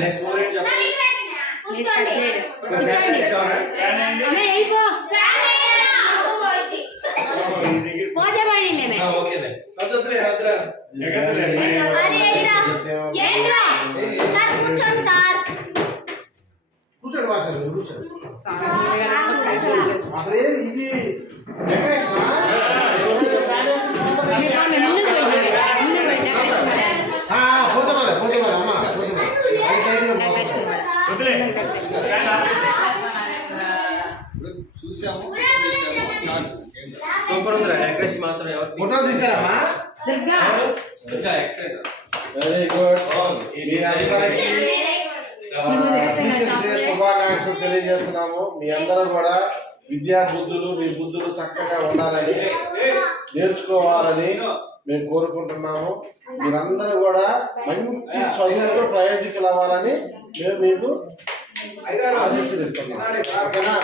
Next student చెప్పండి. కూర్చోండి master కూర్చోండి. అసలు ఇది పోతే అమ్మ చూసాము సూపర్ ఉందిరా డెకరేషన్ మాత్రం ఎవరు ఫోటో తీసారమ్మా వెరీ గుడ్. మీ అందరికీ టీచర్స్ డే శుభాకాంక్షలు తెలియజేస్తున్నాము. మీ అందరూ కూడా విద్యా బుద్ధులు మీ బుద్ధులు చక్కగా ఉండాలని నేర్చుకోవాలని మేము కోరుకుంటున్నాము. మీరందరూ కూడా మంచి చదువుతో ప్రయోజకులు అవ్వాలని మేము మీకు ఆశీస్సులిస్తున్నాం. ఓకేనా?